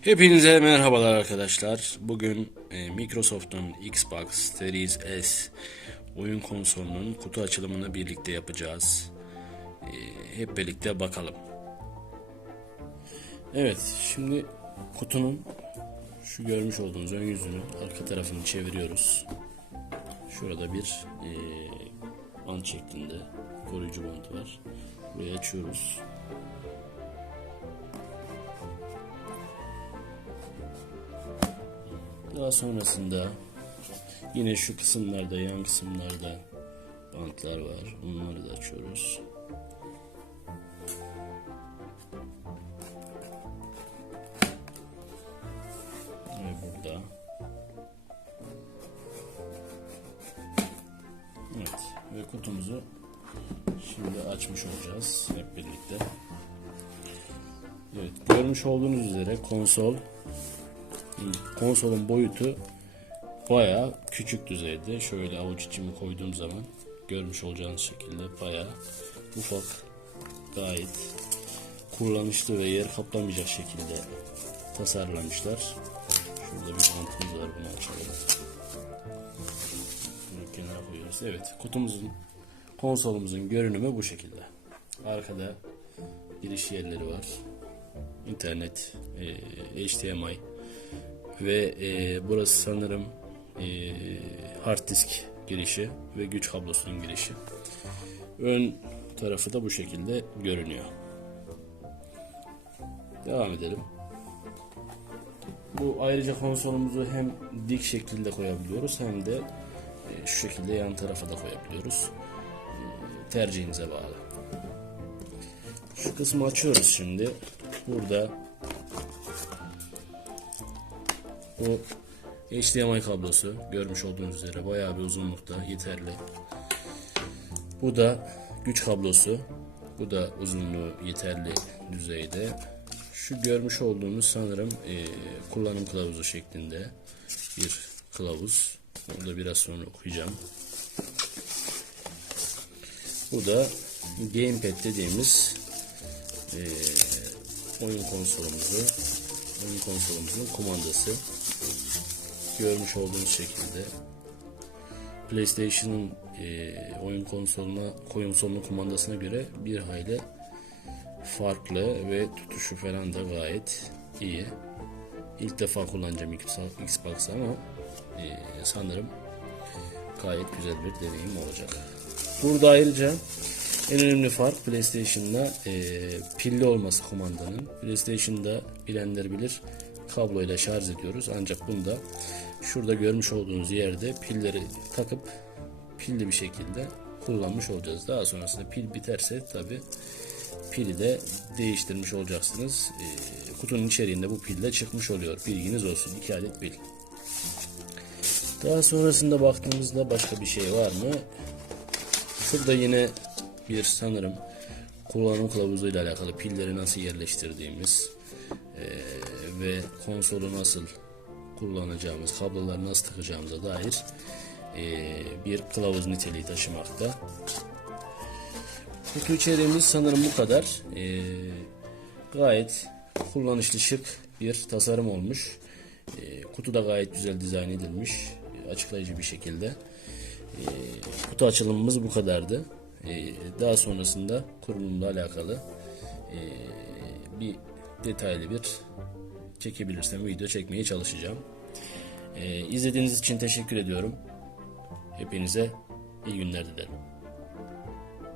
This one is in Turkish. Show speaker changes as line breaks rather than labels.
Hepinize merhabalar arkadaşlar. Bugün e, Microsoft'un Xbox Series S oyun konsolunun kutu açılımını birlikte yapacağız. E, hep birlikte bakalım. Evet, şimdi kutunun şu görmüş olduğunuz ön yüzünü arka tarafını çeviriyoruz. Şurada bir e, bant şeklinde koruyucu bant var. Burayı açıyoruz. Daha sonrasında yine şu kısımlarda yan kısımlarda bantlar var. Onları da açıyoruz. Ve burada. Evet. Ve kutumuzu şimdi açmış olacağız hep birlikte. Evet. Görmüş olduğunuz üzere konsol konsolun boyutu bayağı küçük düzeyde. Şöyle avuç içimi koyduğum zaman görmüş olacağınız şekilde bayağı ufak gayet kullanışlı ve yer kaplamayacak şekilde tasarlamışlar. Şurada bir bantımız var bunu açalım. Bunu kenara koyuyoruz. Evet kutumuzun konsolumuzun görünümü bu şekilde. Arkada giriş yerleri var. İnternet, e, HDMI, ve e, burası sanırım e, hard disk girişi ve güç kablosunun girişi. Ön tarafı da bu şekilde görünüyor. Devam edelim. Bu ayrıca konsolumuzu hem dik şeklinde koyabiliyoruz hem de e, şu şekilde yan tarafa da koyabiliyoruz. Tercihinize bağlı. Şu kısmı açıyoruz şimdi. Burada Bu HDMI kablosu görmüş olduğunuz üzere bayağı bir uzunlukta yeterli. Bu da güç kablosu. Bu da uzunluğu yeterli düzeyde. Şu görmüş olduğunuz sanırım e, kullanım kılavuzu şeklinde bir kılavuz. Onu da biraz sonra okuyacağım. Bu da gamepad dediğimiz e, oyun konsolumuzu oyun konsolumuzun kumandası görmüş olduğunuz şekilde PlayStation'ın e, oyun konsoluna konsolunun kumandasına göre bir hayli farklı ve tutuşu falan da gayet iyi. İlk defa kullanacağım Xbox ama e, sanırım gayet güzel bir deneyim olacak. Burada ayrıca en önemli fark PlayStation'da e, pilli olması kumandanın. PlayStation'da bilenler bilir kabloyla şarj ediyoruz. Ancak bunda şurada görmüş olduğunuz yerde pilleri takıp pilli bir şekilde kullanmış olacağız. Daha sonrasında pil biterse tabi pili de değiştirmiş olacaksınız. E, kutunun içeriğinde bu pil de çıkmış oluyor. Bilginiz olsun. 2 adet pil. Daha sonrasında baktığımızda başka bir şey var mı? Şurada yine bir sanırım kullanım kılavuzu ile alakalı pilleri nasıl yerleştirdiğimiz e, ve konsolu nasıl kullanacağımız, kabloları nasıl takacağımıza dair e, bir kılavuz niteliği taşımakta. Kutu içeriğimiz sanırım bu kadar. E, gayet kullanışlı şık bir tasarım olmuş. E, kutu da gayet güzel dizayn edilmiş. E, açıklayıcı bir şekilde. E, kutu açılımımız bu kadardı. E, daha sonrasında kurulumla alakalı e, bir detaylı bir çekebilirsem video çekmeye çalışacağım. E, izlediğiniz için teşekkür ediyorum. Hepinize iyi günler dilerim.